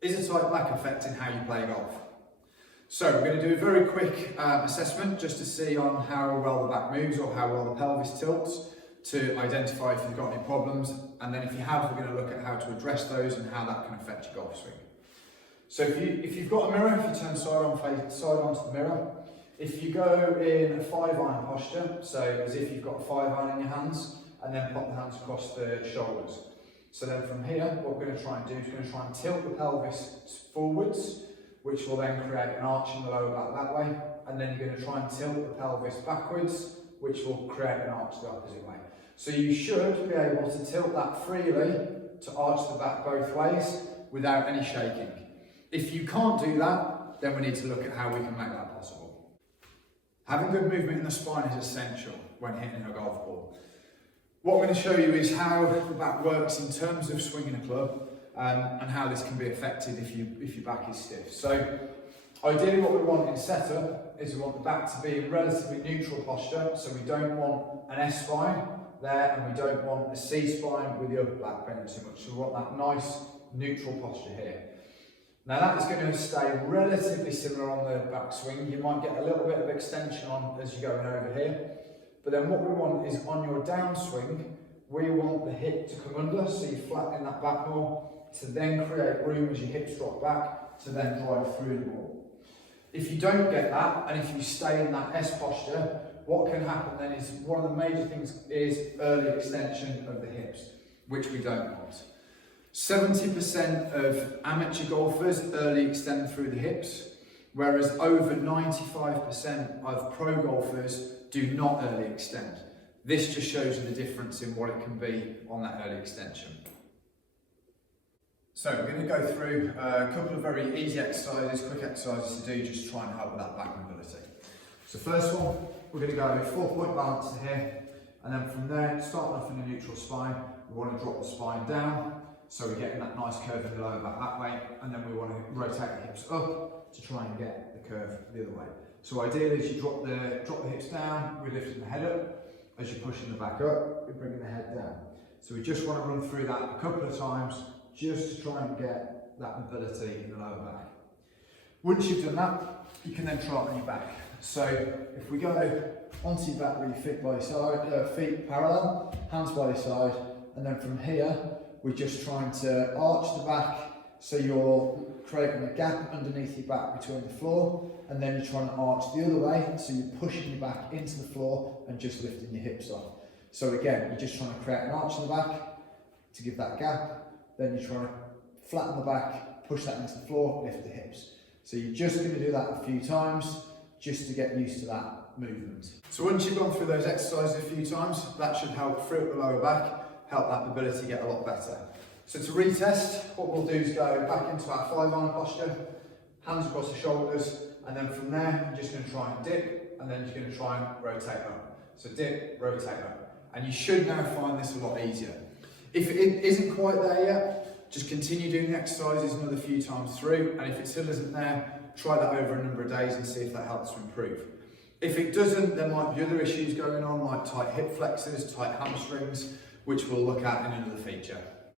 Is a tight back affecting how you play golf? So we're going to do a very quick assessment just to see on how well the back moves or how well the pelvis tilts, to identify if you've got any problems, and then if you have, we're going to look at how to address those and how that can affect your golf swing. So if you've got a mirror, if you turn side onto the mirror, if you go in a 5-iron posture, so as if you've got a 5-iron in your hands, and then pop the hands across the shoulders. So then from here, what we're going to try and do is we're going to try and tilt the pelvis forwards, which will then create an arch in the lower back that way, and then you're going to try and tilt the pelvis backwards, which will create an arch the opposite way. So you should be able to tilt that freely to arch the back both ways without any shaking. If you can't do that, then we need to look at how we can make that possible. Having good movement in the spine is essential when hitting a golf ball. What I'm going to show you is how the back works in terms of swinging a club, and how this can be affected if your back is stiff. So ideally what we want in setup is we want the back to be in relatively neutral posture, so we don't want an S spine there and we don't want a C spine with the upper back bending too much. So we want that nice neutral posture here. Now that is going to stay relatively similar on the back swing. You might get a little bit of extension on as you're going over here, but then what we want is on your downswing, we want the hip to come under, so you flatten that back more, to then create room as your hips drop back, to then drive through the ball. If you don't get that, and if you stay in that S posture, what can happen then is, one of the major things is early extension of the hips, which we don't want. 70% of amateur golfers early extend through the hips, whereas over 95% of pro golfers do not early extend. This just shows you the difference in what it can be on that early extension. So we're going to go through a couple of very easy exercises, quick exercises to do, just to try and help with that back mobility. So first one, we're going to go 4-point balance to here, and then from there, starting off in a neutral spine, we want to drop the spine down, so we're getting that nice curve in the lower back that way, and then we want to rotate the hips up to try and get the curve the other way. So ideally, as you drop the hips down, we're lifting the head up. As you're pushing the back up, you're bringing the head down. So we just want to run through that a couple of times, just to try and get that mobility in the lower back. Once you've done that, you can then try it on your back. So if we go onto your back with your feet by your side, feet parallel, hands by your side, and then from here, we're just trying to arch the back, so you're creating a gap underneath your back between the floor, and then you're trying to arch the other way, so you're pushing your back into the floor and just lifting your hips up. So again, you're just trying to create an arch in the back to give that gap, then you're trying to flatten the back, push that into the floor, lift the hips. So you're just going to do that a few times, just to get used to that movement. So once you've gone through those exercises a few times, that should help free up the lower back, help that mobility get a lot better. So to retest, what we'll do is go back into our 5-iron posture, hands across the shoulders, and then from there, you're just going to try and dip, and then you're going to try and rotate up. So dip, rotate up. And you should now find this a lot easier. If it isn't quite there yet, just continue doing the exercises another few times through, and if it still isn't there, try that over a number of days and see if that helps to improve. If it doesn't, there might be other issues going on, like tight hip flexors, tight hamstrings, which we'll look at in another feature.